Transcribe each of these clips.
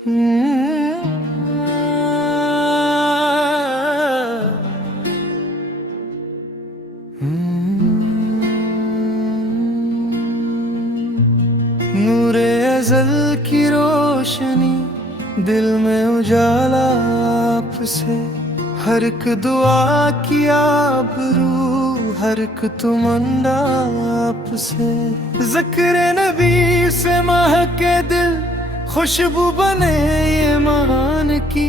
नूरे अज़ल की रोशनी दिल में उजाला आपसे, हर एक दुआ की आबरू, हर एक तमन्ना आपसे। ज़िक्र नबी से महके दिल, खुशबू बने ईमान की,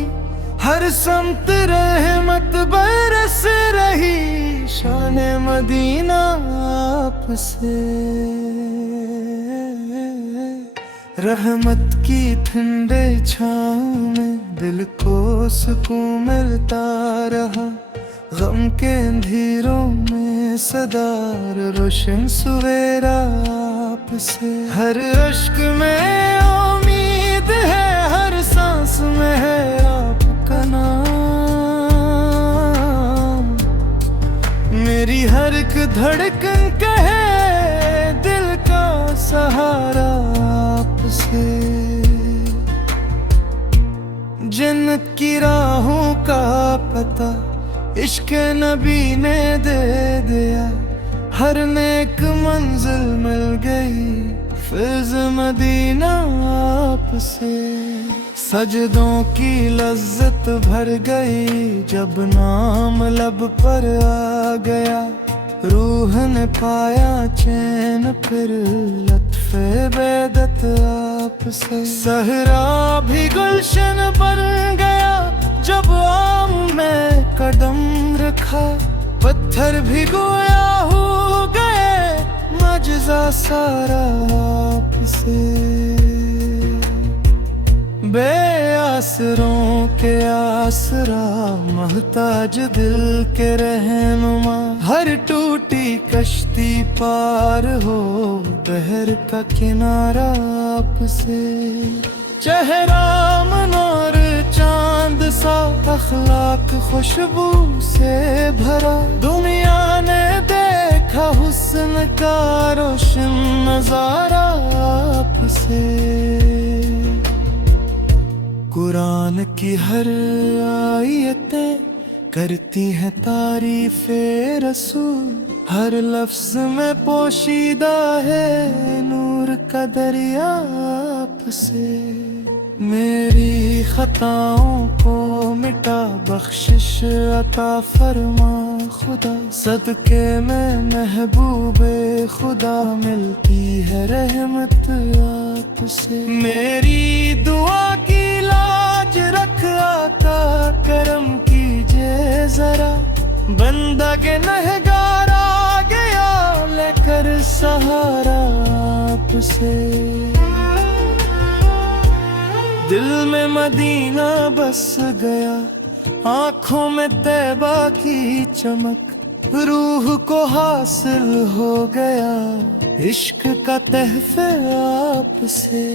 हर समत रहमत बरस रही, शान मदीना आपसे। रहमत की ठंडे छाँव में दिल को सुकून मिलता रहा, गम के अंधेरों में सदा रोशन सवेरा आपसे। हर अश्क में उम्मीद है, हर सांस में है आपका नाम, मेरी हर एक धड़कन कहे दिल का सहारा आपसे। जन्नत की राहों का पता इश्क नबी ने दे दिया, हर नेक मंजिल मिल गई फिज़ मदीना आपसे। सजदों की लज्जत भर गई जब नाम लब पर आ गया, रूह ने पाया चैन फिर लत्फ़े बेदत आपसे। सहरा भी गुलशन बन गया जब आम में कदम रखा, पत्थर भी गोया हो गए मजज़ा सारा आपसे। बेआसरों के आसरा, मोहताज दिल के रहनुमा, हर टूटी कश्ती पार हो बहर का किनारा आपसे। चेहरा मनोर चांद सा, अखलाक खुशबू से भरा, दुनिया ने देखा हुस्न का रोशन नजारा आपसे। कुरान की हर आयतें करती हैं तारीफ़े रसूल, हर लफ्ज़ में पोशीदा है नूर का दरिया आपसे। मेरी खताओं को मिटा बख्शिश अता फरमा खुदा, सदके में महबूबे खुदा मिलती है रहमत आपसे। मेरी दुआ की लाज रख आता करम कीजिए जरा, बंदा के नहगार आ गया लेकर सहारा आपसे। दिल में मदीना बस गया, आँखों में तैबा की चमक, रूह को हासिल हो गया इश्क का तहफ़े आपसे।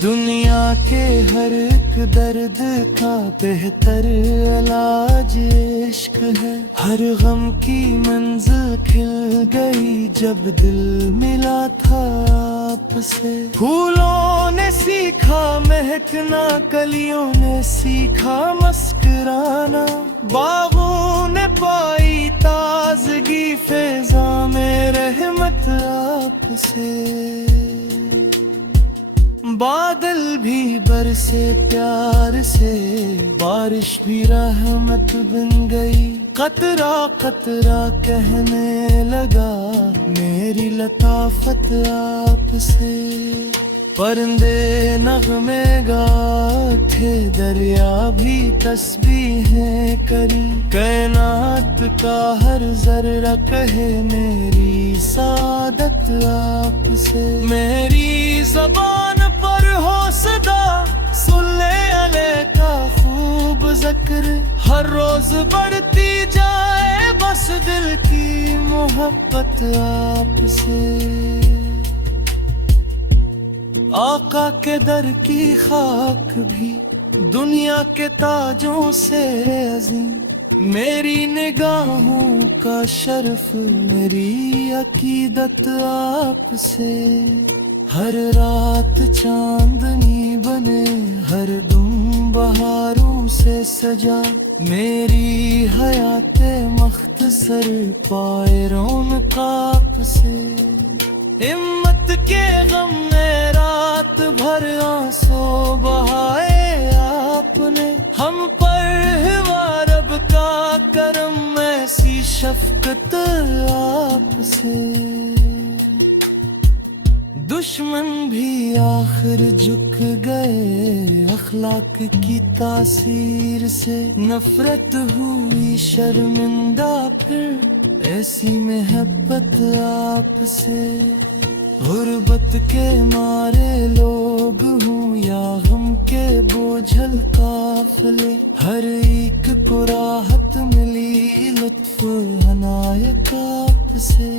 दुनिया के हर एक दर्द का बेहतर इलाज इश्क है, हर गम की मंजिल खिल गई जब दिल मिला था आपसे। फूलों ने सीखा महकना, कलियों ने सीखा मुस्कुराना, बागों ने पाई ताजगी फ़िज़ा में रहमत आपसे। बादल भी बरसे प्यार से, बारिश भी रहमत बन गई, कतरा कतरा कहने लगा मेरी लताफत आपसे। परिंदे नग़मे गाथे, दरिया भी तस्बीहें करी, कायनात का हर ज़र्रा कहे मेरी सादत आपसे। मेरी ज़बान पर हो सदा सुन ले अले का खूब ज़िक्र, हर रोज़ बढ़ती जाए बस दिल की मोहब्बत आपसे। आका के दर की खाक भी दुनिया के ताजों से अजीम, मेरी निगाहों का शर्फ मेरी अकीदत आपसे। हर रात चांदनी बने, हर से सजा मेरी हयाते मख्तसर पाए रौनकाप से। हिम्मत के गम में रात भर आंसू बहाए आपने, हम पर हुआ रब का करम ऐसी शफकत आपसे। दुश्मन भी आखिर झुक गए अखलाक की तासीर से, नफरत हुई शर्मिंदा फिर ऐसी मोहब्बत आपसे। गुर्बत के मारे लोग हूँ या गम के बोझल काफिले, हर एक को राहत मिली लुत्फ अनायत आपसे।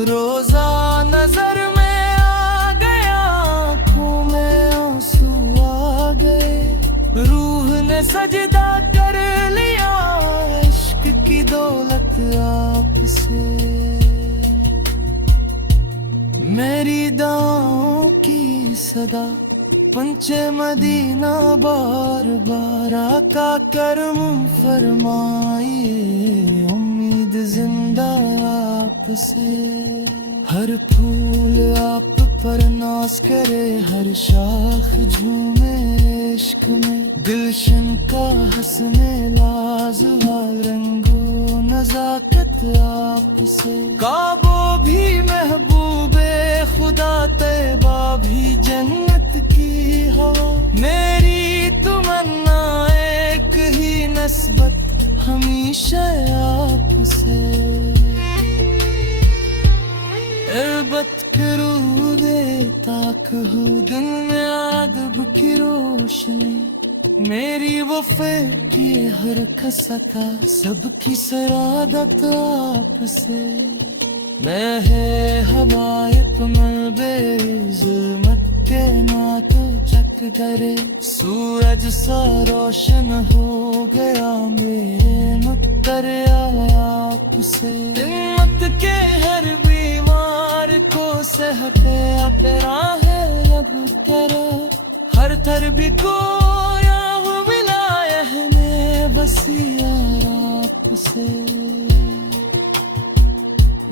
रोजा नजर में आ गया, आँखों में आंसू आ गए, रूह ने सजदा कर लिया इश्क की दौलत आपसे। मेरी दाओं की सदा पंचे मदीना बार बार आका करम फरमाइए, उम्मीद जिंदा आपसे। हर फूल आप पर नाज करे, हर शाख झूमे इश्क में, गुलशन का हंसने लाजवाब रंगो नजाकत आपसे। काबो भी महबूबे खुदा, तैबा भी जन्नत की हवा, मेरी तमन्ना एक ही नस्बत हमेशा आपसे। इर्बत करूँ दे ताक हो दिल में आदब की रोशनी, मेरी वफे की हर खसता सबकी सरादत आपसे। मैं है हवायत मलबे जुल्मत के ना तो चक करे, सूरज सा रोशन हो गया मेरे मुक्तरिया आपसे। हिम्मत के हर बीमार को सहते तेरा है अब करा, हर थर भी कोया हो विलायह ने बसिया आपसे।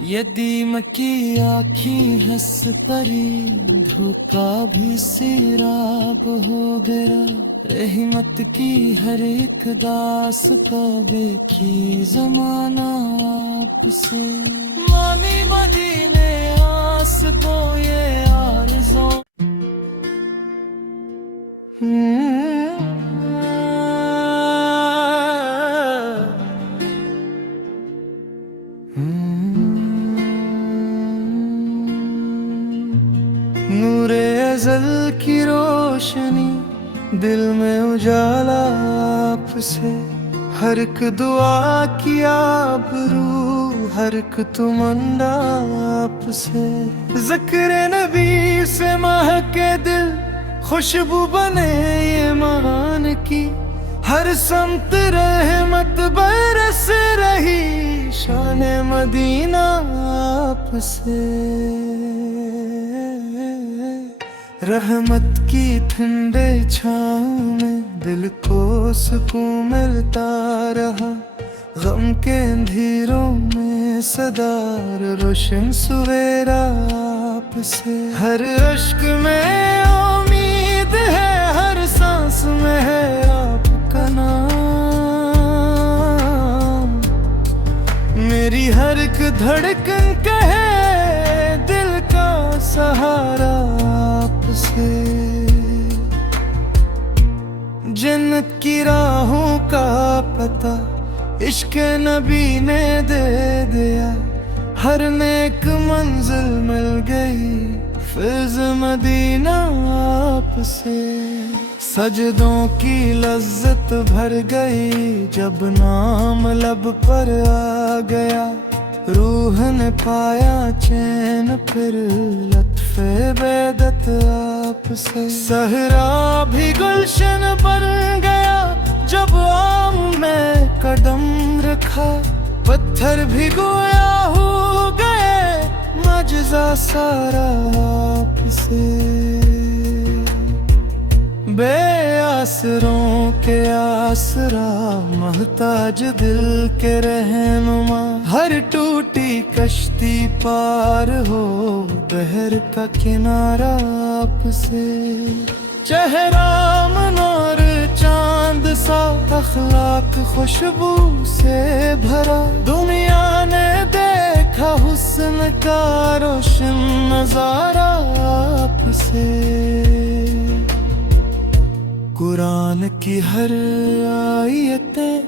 यदीम की आँखी हंस परी, धोखा भी सिराब हो गया, रहमत की हर एक दास का देखी जमाना आपसे। मानी मदीने आस को ये आरज़ू, नूरे अज़ल की रोशनी दिल में उजाला आपसे, हर एक दुआ की आबरू हर एक तमन्ना आपसे। ज़िक्र नबी से महके दिल खुशबू बने ईमान की, हर समत रहमत बरस रही शान मदीना आपसे। रहमत की ठंडे छाँव में दिल को सुकून मिलता रहा, गम के अंधेरों में सदार रोशन सवेरा आपसे। हर अश्क में उम्मीद है, हर सांस में है आपका नाम, मेरी हर एक धड़कन कहे दिल का सहारा आपसे। जन्नत की राहों का पता इश्क नबी ने दे दिया, हर नेक मंजिल मिल गई फिज मदीना आपसे। सजदों की लज्जत भर गई जब नाम लब पर आ गया, रूह ने पाया चैन फिर लत्फे बेदत आपसे। सहरा भी गुलशन बन गया जब आम में कदम रखा, पत्थर भी गोया हो गए मजजा सारा आपसे। बेआसरों के आसरा, मोहताज दिल के रहनुमा। हर टूटी कश्ती पार हो, बहर का किनारा आपसे। चेहरा मनोर चांद सा, अखलाक खुशबू से भरा। दुनिया ने देखा हुस्न का रोशन नजारा आपसे। कुरान की हर आयतें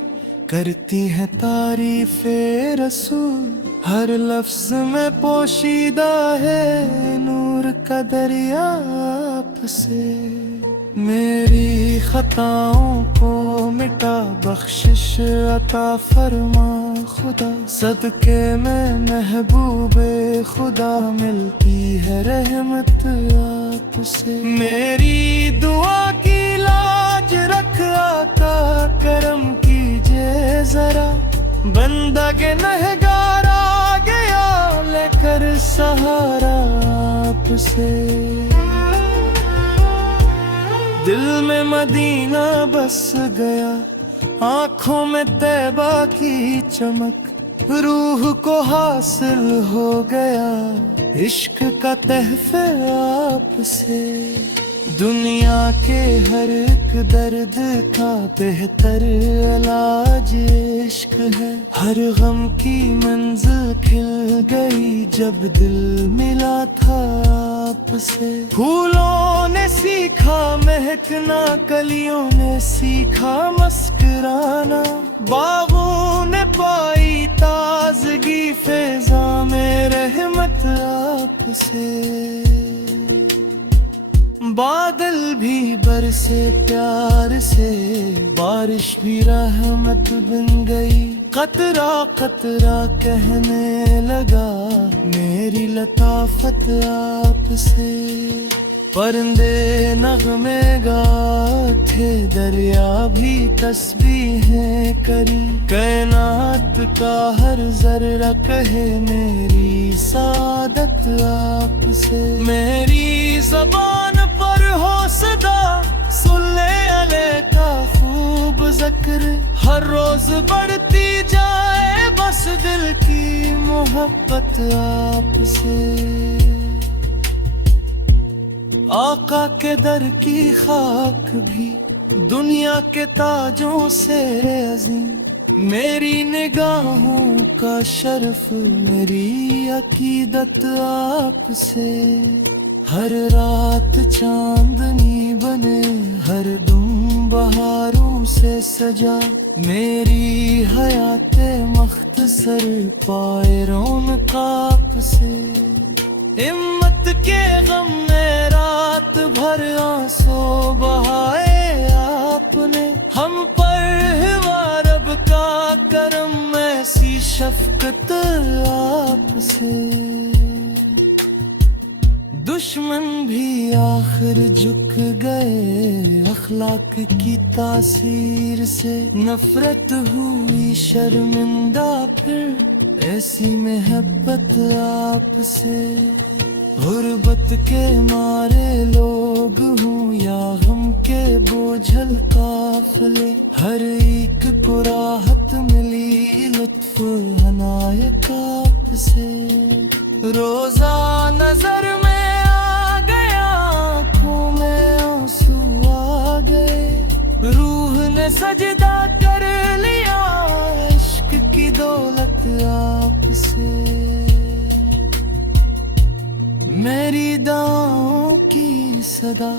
करती हैं तारीफ़े रसूल। हर लफ्ज़ में पोशीदा है नूर का दरिया आपसे। मेरी खताओं को मिटा, बख्शिश अता फरमा खुदा। सदके में महबूबे खुदा, मिलती है रहमत आपसे। मेरी दुआ की लाज रख आता, करम कीजिए जरा। बंदा के नहगारा गया, लेकर सहारा आपसे। दिल में मदीना बस गया, आँखों में तैबा की चमक। रूह को हासिल हो गया इश्क का तहफ़े आपसे। दुनिया के हर एक दर्द का बेहतर इलाज इश्क है। हर गम की मंजिल खिल गई जब दिल मिला था आपसे। फूलों ने सीखा महकना, कलियों ने सीखा मुस्कुराना। बागों ने पाई ताजगी, फैज़ा में रहमत आपसे। बादल भी बरसे प्यार से, बारिश भी रहमत बन गई। कतरा कतरा कहने लगा, मेरी लताफत आपसे। परिंदे नगमे गाथे, दरिया भी तस्बीहें करी। कायनात का हर जर्रा कहे मेरी सादत आपसे। मेरी ज़बान पर हो सदा, सुन ले अले का खूब ज़िक्र। हर रोज बढ़ती जाए बस दिल की मोहब्बत आपसे। आका के दर की खाक भी दुनिया के ताजों से अजीम। मेरी निगाहों का शर्फ, मेरी अकीदत आपसे। हर रात चांदनी बने, हर दुम बहारों से सजा। मेरी हयाते मख्तसर पाए रौनक आपसे। हिम्मत के गम में रात भर आंसू बहाए आपने। हम पर हुआ रब का करम, ऐसी शफकत आपसे। दुश्मन भी आखिर झुक गए अखलाक की तासीर से। नफरत हुई शर्मिंदा फिर ऐसी मोहब्बत आपसे। गुर्बत के मारे लोग हूँ या गम के बोझल काफिले। हर एक को राहत मिली लुत्फ अनायत आपसे। रोजा नजर में आ गया, आँखों में आंसू आ गए। रूह ने सजदा कर लिया इश्क की दौलत आपसे। मेरी दाओं की सदा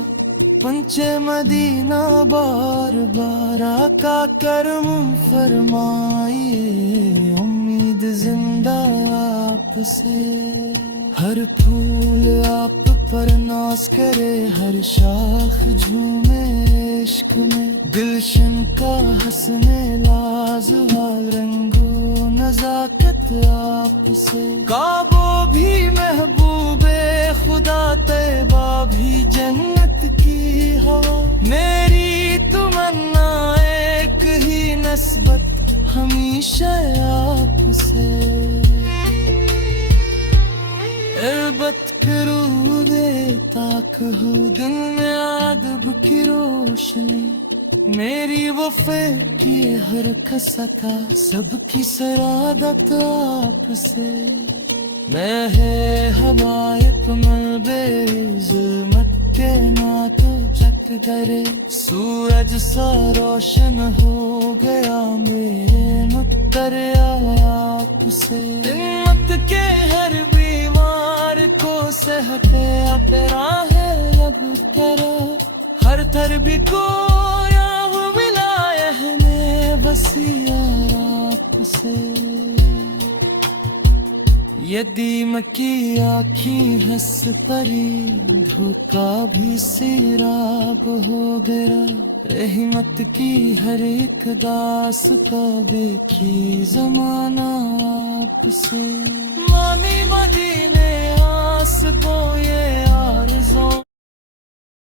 पंचे मदीना बार बार। आका करम फरमाइए उम्मीद जिंदा आपसे। हर फूल आप पर नाज करे, हर शाख झूमे इश्क में। गुलशन का हंसने लाजवाब रंगो नजाकत आपसे। काबो भी महबूबे खुदा, तैबा भी जन्नत की हवा। मेरी तमन्ना एक ही नस्बत हमेशा आपसे। इर्बत करूँ दे ताक हो दिन में आदब की रोशनी। मेरी वफे की हर खसका सबकी सरादत आपसे। मैं है हवाए कमल बेजुल्मत के ना तो चक करे, सूरज सा रोशन हो गया मेरे मुत्तर आपसे। हिम्मत के हर बीमार को सहते तेरा है अब तेरा, हर थर भी कोया मिला है बसिया आपसे। यदि मकी आँखी हंस परी धोखा भी सिराब हो गया, रहमत की हर एक दास का देखी जमाना आपसे। मानी मदीने आस को ये आरज़ू